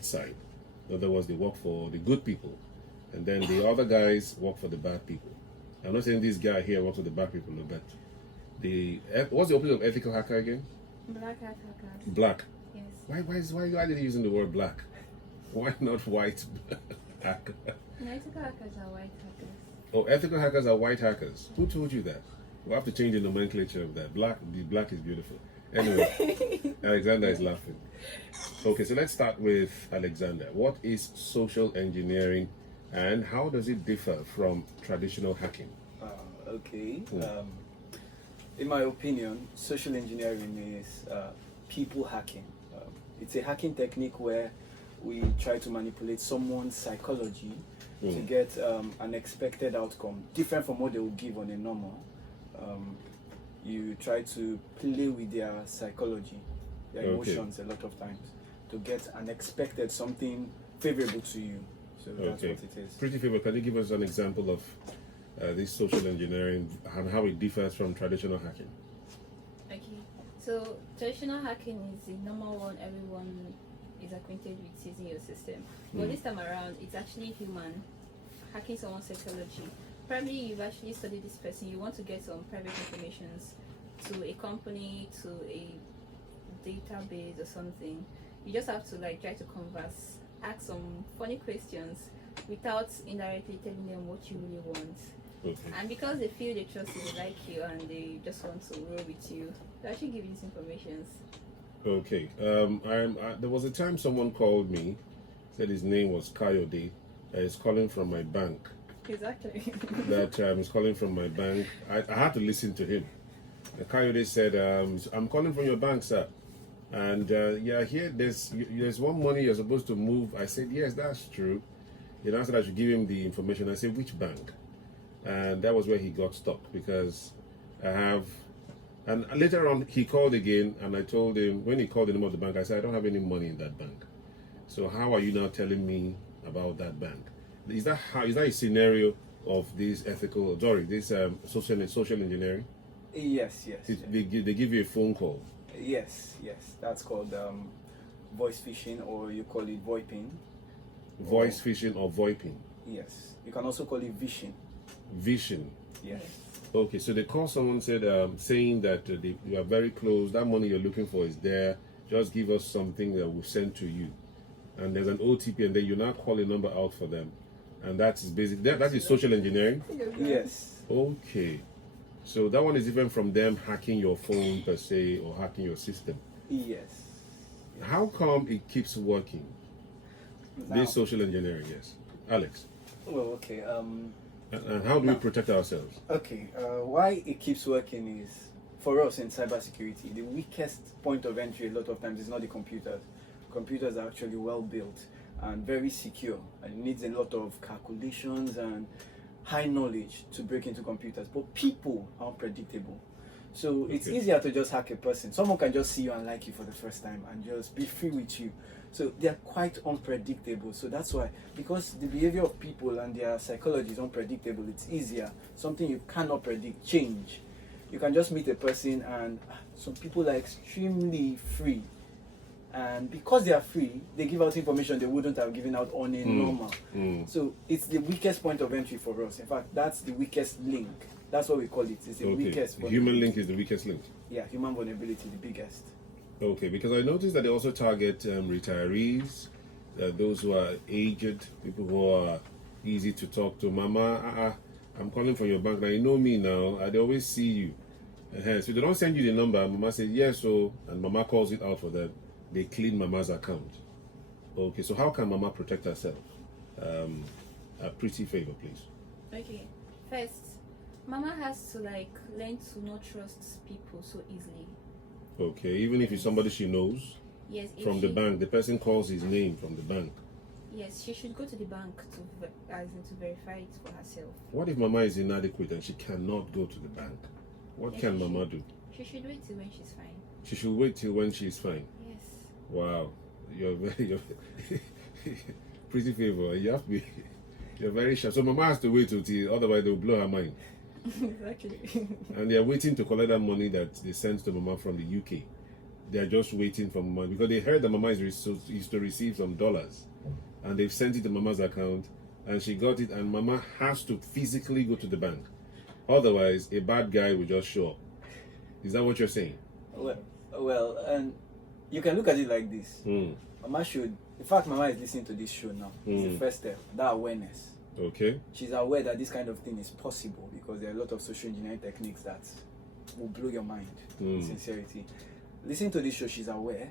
light side. In other words, they work for the good people, and then the other guys work for the bad people. I'm not saying this guy here works for the bad people, no, but what's the opposite of ethical hacker again? Black hat hackers. Black. Yes. Why are they using the word black? Why not white hacker? No, ethical hackers are white hackers. Oh, ethical hackers are white hackers. Who told you that? We'll have to change the nomenclature of that. The black is beautiful. Anyway, Alexander is laughing. Okay, so let's start with Alexander. What is social engineering and how does it differ from traditional hacking? Okay. In my opinion, social engineering is people hacking. It's a hacking technique where we try to manipulate someone's psychology to get an expected outcome, different from what they would give on a normal. You try to play with their psychology, their emotions a lot of times, to get an expected something favorable to you. So that's what it is. Pretty favorable. Can you give us an example of this social engineering and how it differs from traditional hacking? Okay, so traditional hacking is the normal one everyone is acquainted with using your system. But this time around, it's actually human hacking someone's psychology. Probably you've actually studied this person, you want to get some private information to a company, to a database or something. You just have to like try to converse, ask some funny questions without indirectly telling them what you really want. Okay. And because they feel they trust you, they like you, and they just want to roll with you, they actually give you these informations. Okay. There was a time someone called me, said his name was Coyote. He's calling from my bank. Exactly. That he's calling from my bank. I had to listen to him. The Coyote said, "I'm calling from your bank, sir. And yeah, here there's one money you're supposed to move." I said, "Yes, that's true." He said I should give him the information. I said, "Which bank?" And that was where he got stuck because I have. And later on, he called again, and I told him when he called the name of the bank, I said, "I don't have any money in that bank. So how are you now telling me about that bank?" Is that a scenario of this social engineering? Yes. They give you a phone call. Yes. That's called voice phishing, or you call it VoIPing. Voice phishing or VoIPing. Yes. You can also call it vishing. Vishing. Yes. Okay, so they call someone saying that you are very close. That money you're looking for is there. Just give us something that we'll send to you. And there's an OTP, and then you now call a number out for them. And that is social engineering? Yes. Okay. So that one is different from them hacking your phone per se or hacking your system. Yes. How come it keeps working? This social engineering, yes. Alex. Well, okay. And how do we protect ourselves? Okay. Why it keeps working is, for us in cybersecurity, the weakest point of entry a lot of times is not the computers. Computers are actually well built and very secure, and it needs a lot of calculations and high knowledge to break into computers. But people are unpredictable, so it's easier to just hack a person. Someone can just see you and like you for the first time and just be free with you. So they are quite unpredictable. So that's why, because the behavior of people and their psychology is unpredictable, it's easier. Something you cannot predict, change. You can just meet a person, and some people are extremely free. And because they are free, they give out information they wouldn't have given out on a normal. So it's the weakest point of entry for us. In fact, that's the weakest link. That's what we call it. It's the weakest. The human link is the weakest link. Yeah, human vulnerability, the biggest. Okay, because I noticed that they also target retirees, those who are aged, people who are easy to talk to. Mama, I'm calling from your bank. Now you know me now. I always see you. So they don't send you the number. Mama says yes, and Mama calls it out for them. They clean Mama's account. Okay, so how can Mama protect herself? A pretty favor, please. Okay, first, Mama has to learn to not trust people so easily. Okay, even if it's somebody she knows. Yes. From the bank, the person calls his name from the bank. Yes, she should go to the bank to verify it for herself. What if Mama is inadequate and she cannot go to the bank? What can Mama do? She should wait till when she's fine. She should wait till when she's fine. Yes. Wow, you're pretty favor. You're very sharp. So Mama has to wait till otherwise they'll blow her mind. Exactly. And they're waiting to collect that money that they sent to Mama from the UK. they're just waiting for mama because they heard that mama is to receive some dollars, and they've sent it to mama's account, and she got it, and mama has to physically go to the bank. Otherwise, a bad guy will just show up. Is that what you're saying? Well, and you can look at it like this. Mama should, in fact, mama is listening to this show now. It's the first step, that awareness. Okay. She's aware that this kind of thing is possible because there are a lot of social engineering techniques that will blow your mind. Sincerity. Listen to this show, she's aware.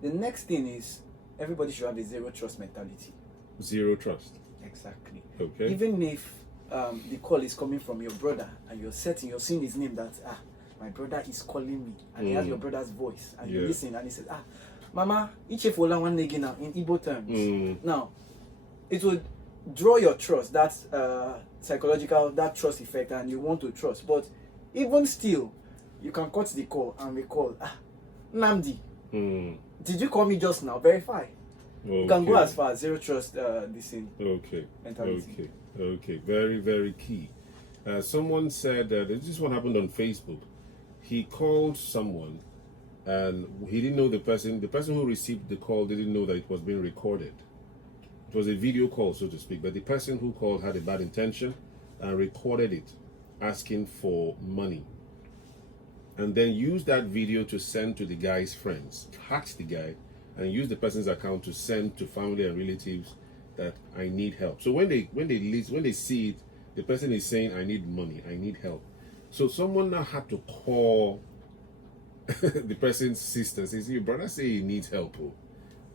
The next thing is everybody should have a zero trust mentality. Zero trust. Exactly. Okay. Even if the call is coming from your brother and you're seeing his name, that my brother is calling me, and he has your brother's voice, and you listen, and he says, Mama, ichefola one negi now in Igbo terms. Now, it would draw your trust, that psychological, that trust effect, and you want to trust. But even still, you can cut the call and recall, Namdi, did you call me just now? Verify. Okay. You can go as far as zero trust this thing. Mentality. Okay. Very, very key. Someone said this one happened on Facebook. He called someone, and he didn't know the person. The person who received the call didn't know that it was being recorded. It was a video call, so to speak, but the person who called had a bad intention and recorded it, asking for money. And then used that video to send to the guy's friends, hacked the guy, and used the person's account to send to family and relatives that I need help. So when they see it, the person is saying, I need money, I need help. So someone now had to call the person's sister, says, your brother say he needs help.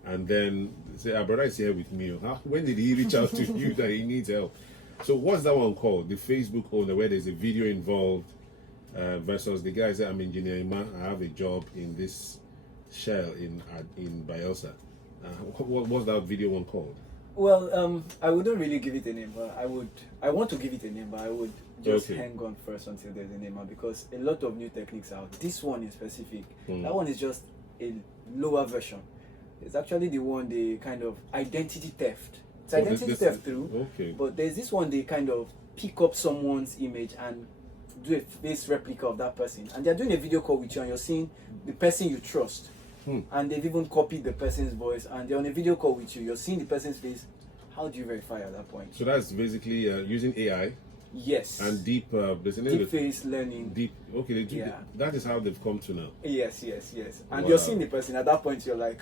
And then say, our brother is here with me. When did he reach out to you that he needs help? So what's that one called? The Facebook owner, where there's a video involved, versus the guy said, I'm engineer Ima, I have a job in this shell in Bielsa. What's that video one called? Well, I wouldn't really give it a name, but I want to give it a name, but I would just hang on first until there's a name, because a lot of new techniques out. This one in specific, that one is just a lower version. It's actually the one, they kind of identity theft. It's identity theft through, but there's this one, they kind of pick up someone's image and do a face replica of that person, and they're doing a video call with you, and you're seeing the person you trust. And they've even copied the person's voice, and they're on a video call with you. You're seeing the person's face. How do you verify at that point? So that's basically using AI. Yes. And deep face learning. Okay, that is how they've come to now. Yes. And you're seeing the person. At that point, you're like,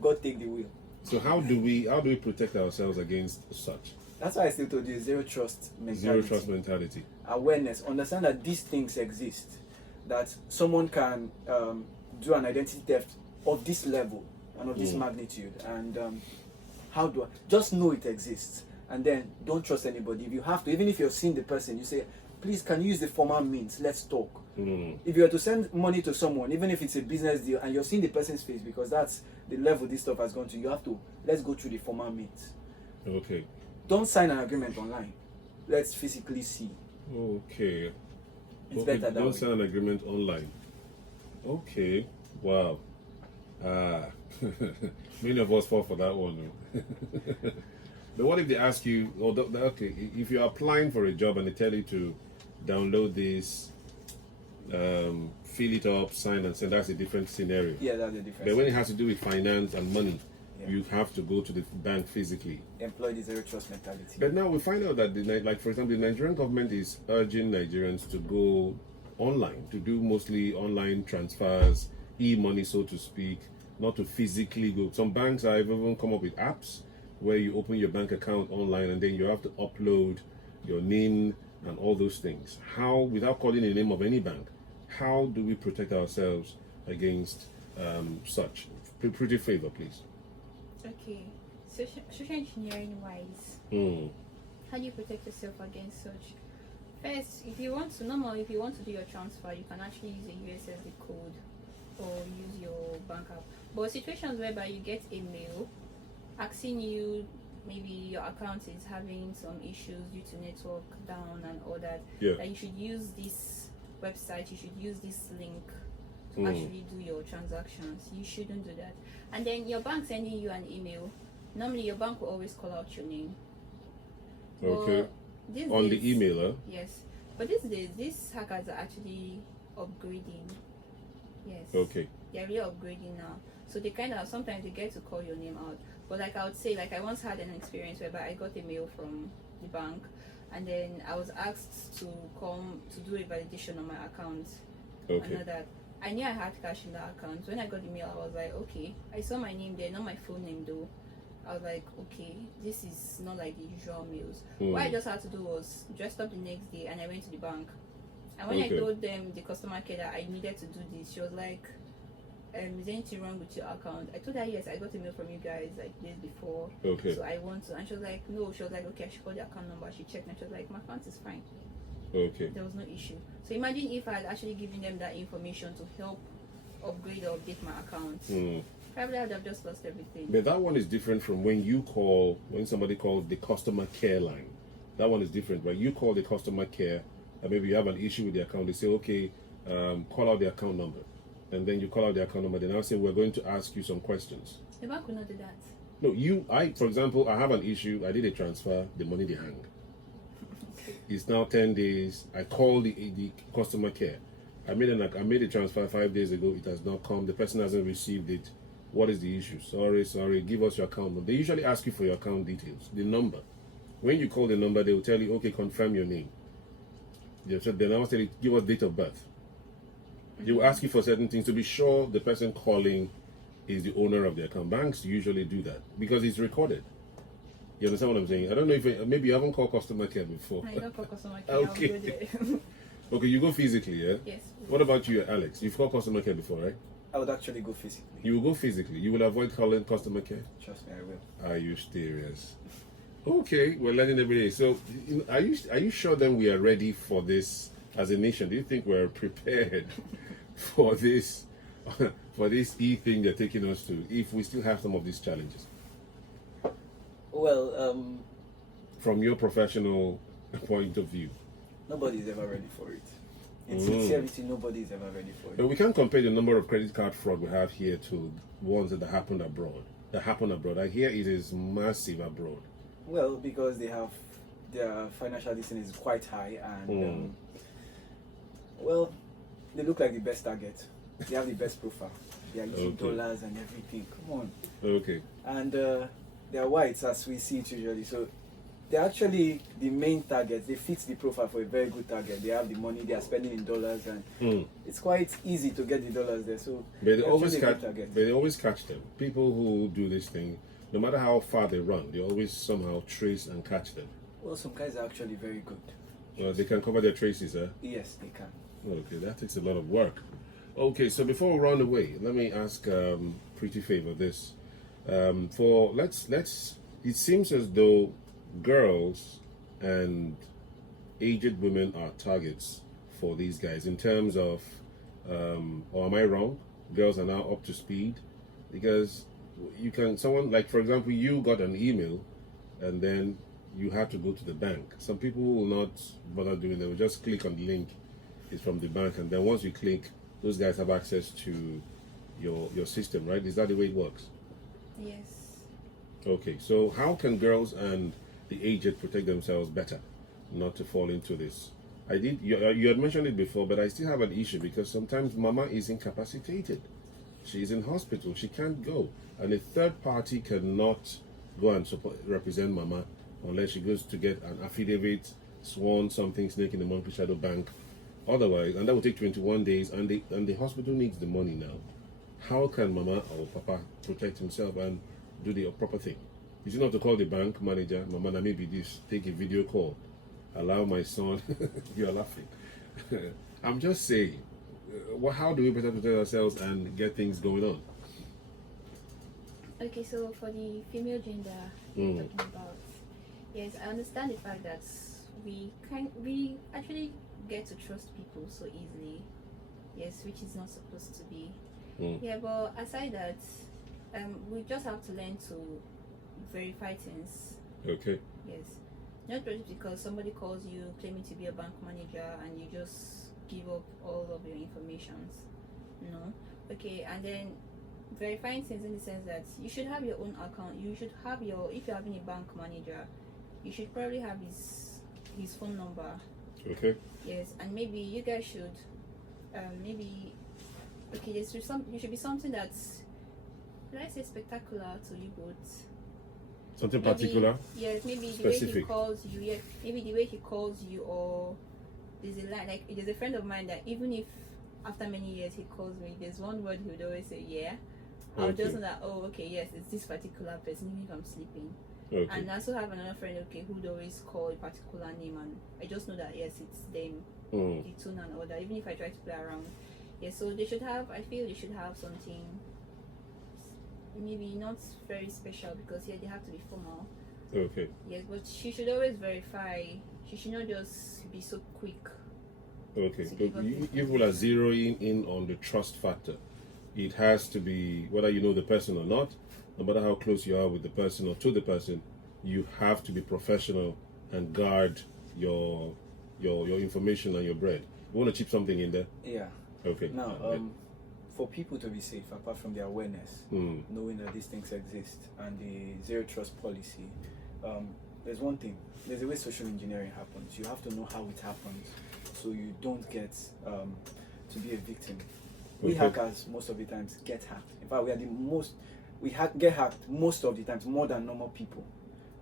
God take the wheel. So how do we protect ourselves against such? That's why I still told you zero trust mentality. Zero trust mentality. Awareness. Understand that these things exist. That someone can do an identity theft of this level and of this magnitude, and how do I just know it exists, and then don't trust anybody. If you have to, even if you're seeing the person, you say, please, can you use the formal means, let's talk. If you are to send money to someone, even if it's a business deal, and you're seeing the person's face, because that's the level this stuff has gone to, you have to, let's go through the formal means. Okay. Don't sign an agreement online. Let's physically see. Okay. It's better that don't way. sign an agreement online. Okay. Wow. Many of us fall for that one. But what if they ask you, if you're applying for a job and they tell you to download this, fill it up, sign and send, that's a different scenario. Yeah, that's a different. But when it has to do with finance and money, you have to go to the bank physically. Employ the zero trust mentality. But now we find out that, for example, the Nigerian government is urging Nigerians to go online, to do mostly online transfers, e-money, so to speak, not to physically go. Some banks have even come up with apps where you open your bank account online and then you have to upload your NIN and all those things. How, without calling the name of any bank, how do we protect ourselves against such? Pretty favor, please. Okay, social engineering wise, how do you protect yourself against such? First, if you want to do your transfer, you can actually use a USSD code or use your bank app. But situations whereby you get a mail asking you, maybe your account is having some issues due to network down and all that, that you should use this website, you should use this link to actually do your transactions. You shouldn't do that. And then your bank sending you an email, normally your bank will always call out your name. Okay. On the email, huh? Yes. But these days, these hackers are actually upgrading Yes. Okay. They're really upgrading now. So they kind of sometimes they get to call your name out. But like I would say, like I once had an experience whereby I got a mail from the bank, and then I was asked to come to do a validation on my account. Okay. And all that. I knew I had cash in that account. When I got the mail, I was like, okay. I saw my name there, not my full name though. I was like, okay, this is not like the usual mails. What I just had to do was dressed up the next day and I went to the bank. And when I told them, the customer care, that I needed to do this, she was like, is there anything wrong with your account? I told her, yes, I got a mail from you guys like days before. Okay. So I want to. And she was like, no. She was like, okay, I should call the account number. She checked and she was like, my account is fine. Okay. There was no issue. So imagine if I had actually given them that information to help upgrade or update my account. Probably I'd have just lost everything. But that one is different from when somebody calls the customer care line. That one is different, right? You call the customer care, and maybe you have an issue with the account. They say, okay, call out the account number. And then you call out the account number. They now say, we're going to ask you some questions. The bank could not do that. No, for example, I have an issue. I did a transfer, the money they hang. It's now 10 days. I called the customer care. I made a transfer 5 days ago. It has not come. The person hasn't received it. What is the issue? Sorry. Give us your account number. They usually ask you for your account details, the number. When you call the number, they will tell you, okay, confirm your name. They now tell you, give us date of birth. They will ask you for certain things to be sure the person calling is the owner of the account. Banks usually do that because it's recorded. You understand what I'm saying? I don't know if maybe you haven't called customer care before. I don't call customer care. Okay. I'll go there. Okay, you go physically, yeah? Yes. What about you, Alex? You've called customer care before, right? I would actually go physically. You will go physically. You will avoid calling customer care? Trust me, I will. Are you serious? Okay, we're learning every day. So, are you sure then we are ready for this as a nation? Do you think we're prepared for this e-thing they're taking us to, if we still have some of these challenges? Well, from your professional point of view, nobody's ever ready for it. In sincerity, nobody's ever ready for it. But we can't compare the number of credit card fraud we have here to ones that happened abroad. I hear it is massive abroad. Well, because their financial distance is quite high, and well, they look like the best target. They have the best profile. They are using dollars and everything. Come on. Okay. And they are whites, as we see it usually. So they're actually the main target. They fit the profile for a very good target. They have the money. They are spending in dollars, and it's quite easy to get the dollars there. So but they always catch them. People who do this thing, no matter how far they run, they always somehow trace and catch them. Well, some guys are actually very good. Well, they can cover their traces, huh? Yes, they can. Okay, that takes a lot of work. Okay, so before we run away, let me ask Pretty Favor this. It seems as though girls and aged women are targets for these guys in terms of, or am I wrong? Girls are now up to speed because someone like, for example, you got an email and then you had to go to the bank. Some people will not bother doing that. They will just click on the link. It's from the bank, and then once you click, those guys have access to your system, right? Is that the way it works? Yes. Okay, so how can girls and the aged protect themselves better not to fall into this? You had mentioned it before, but I still have an issue because sometimes mama is incapacitated. She's in hospital, she can't go, and a third party cannot go and represent mama unless she goes to get an affidavit, sworn something, snake in the monkey shadow bank. Otherwise, and that will take 21 days, and the hospital needs the money now. How can mama or papa protect himself and do the proper thing? Is it not to call the bank manager, mama, na maybe this, take a video call, allow my son, you're laughing. I'm just saying, how do we better protect ourselves and get things going on? Okay, so for the female gender you're talking about, yes, I understand the fact that we actually get to trust people so easily, yes, which is not supposed to be. Yeah, but aside that, we just have to learn to verify things. Okay. Yes, not just because somebody calls you claiming to be a bank manager and you just give up all of your informations. No. Okay, and then verifying things in the sense that you should have your own account. You should have if you're having a bank manager, you should probably have his phone number. Okay. Yes, and maybe you guys should maybe okay, there should be something that's, should I say spectacular to you both? Something Maybe, particular? yes, maybe the way he Specific. calls you. Yeah, maybe the way he calls you, or there's a line. Like there's a friend of mine that even if after many years he calls me, there's one word he would always say, yeah. I'll just know that, oh, okay, yes, it's this particular person, even if I'm sleeping. Okay. And I also have another friend, okay, who'd always call a particular name, and I just know that yes, it's them, the tone and all that. Even if I try to play around, yeah. So they should have. I feel they should have something. Maybe not very special because yeah, they have to be formal. Okay. Yes, but she should always verify. She should not just be so quick. Okay. to So give us you information. people are zeroing in on the trust factor. It has to be, whether you know the person or not, no matter how close you are with the person or to the person, you have to be professional and guard your information and your bread. You want to chip something in there? Yeah. Okay. Now, for people to be safe, apart from their awareness, knowing that these things exist, and the zero trust policy, there's one thing. There's a way social engineering happens. You have to know how it happens, so you don't get to be a victim. We Okay. hackers most of the times get hacked. In fact, we are the most. Get hacked most of the times, more than normal people,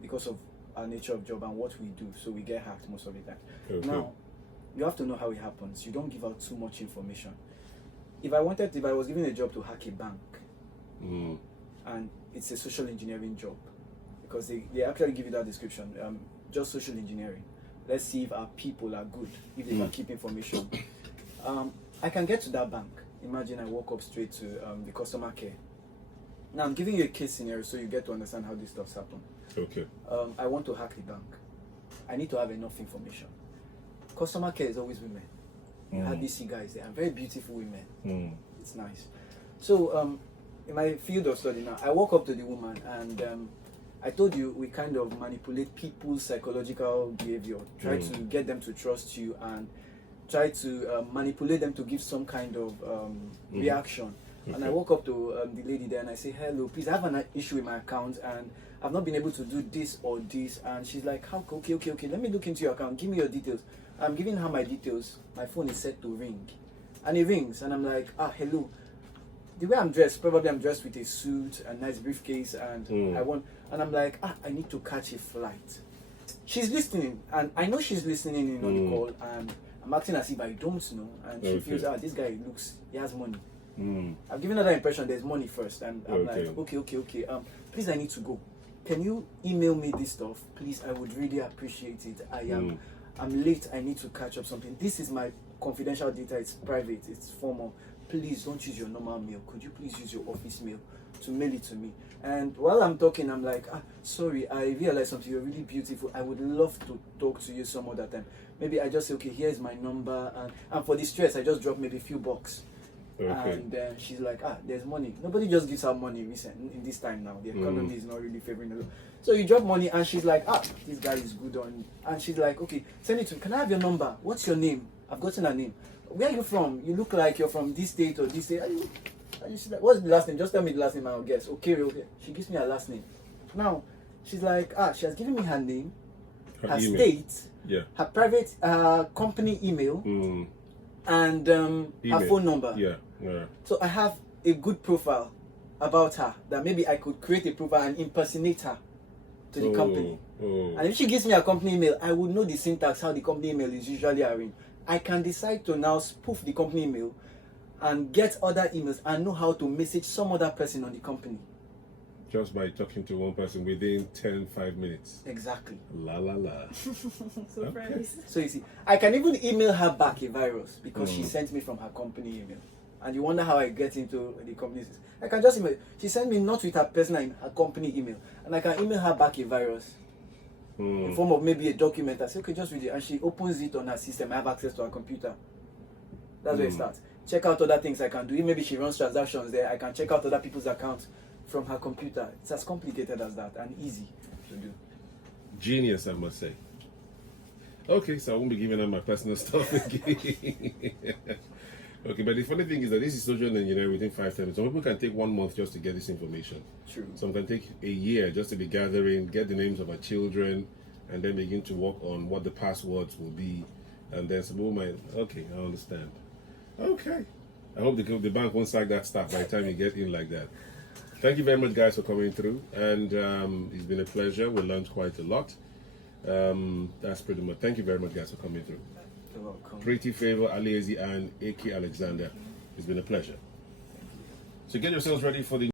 because of our nature of job and what we do. So we get hacked most of the time. Okay. Now, you have to know how it happens. You don't give out too much information. If I was given a job to hack a bank, and it's a social engineering job, because they actually give you that description, just social engineering. Let's see if our people are good, if they can keep information. I can get to that bank. Imagine I walk up straight to the customer care. Now I'm giving you a case scenario so you get to understand how these stuff happen. Okay. I want to hack the bank. I need to have enough information. Customer care is always women. You have these guys, they are very beautiful women. It's nice. So in my field of study now, I walk up to the woman and I told you we kind of manipulate people's psychological behavior, try to get them to trust you and try to manipulate them to give some kind of reaction. And I walk up to the lady there and I say, hello, please, I have an issue with my account and I've not been able to do this or this. And she's like, how? Okay, let me look into your account. Give me your details. I'm giving her my details. My phone is set to ring. And it rings and I'm like, hello. The way I'm dressed, probably I'm dressed with a suit, a nice briefcase, and and I'm like, I need to catch a flight. She's listening, and I know she's listening in on the call, and I'm acting as if I don't know, and she feels, this guy he has money. I've given her that impression there's money first, and I'm like, okay, please, I need to go. Can you email me this stuff? Please, I would really appreciate it. I'm late, I need to catch up something. This is my confidential data, it's private, it's formal. Please don't use your normal mail. Could you please use your office mail to mail it to me? And while I'm talking, I'm like, sorry, I realized something. You're really beautiful. I would love to talk to you some other time. Maybe I just say, okay, here's my number. And for the stress, I just drop maybe a few bucks. Okay. And she's like, there's money. Nobody just gives out money in this time now. The economy is not really favoring a lot. So you drop money and she's like, this guy is good on. And she's like, okay, send it to me. Can I have your number? What's your name? I've gotten her name. Where are you from? You look like you're from this state or this state. And she's like, what's the last name? Just tell me the last name, I'll guess. Okay. She gives me her last name. Now, she's like, she has given me her name, her state, her private company email, and her phone number. Yeah. So I have a good profile about her that maybe I could create a profile and impersonate her to the company. And if she gives me a company email, I would know the syntax, how the company email is usually arranged. I can decide to now spoof the company email and get other emails and know how to message some other person on the company. Just by talking to one person within 5 minutes. Exactly. La la la. Surprise. So you see, I can even email her back a virus because she sent me from her company email. And you wonder how I get into the company's. I can just email. She sent me not with her personal email, her company email. And I can email her back a virus. In form of maybe a document. I say, okay, just read it. And she opens it on her system. I have access to her computer. That's where it starts. Check out other things I can do. Maybe she runs transactions there. I can check out other people's accounts from her computer. It's as complicated as that and easy to do. Genius, I must say. Okay, so I won't be giving her my personal stuff again. Okay, but the funny thing is that this is social engineering within 5 minutes. Some people can take 1 month just to get this information. True. Some can take a year just to be gathering, get the names of our children, and then begin to work on what the passwords will be. And then some people might, okay, I understand. Okay. I hope the bank won't sack that staff by the time you get in like that. Thank you very much, guys, for coming through, and it's been a pleasure. We learned quite a lot. That's pretty much. Thank you very much, guys, for coming through. You're welcome. Pretty Favor, Aliezi, and AK Alexander. It's been a pleasure. So get yourselves ready for the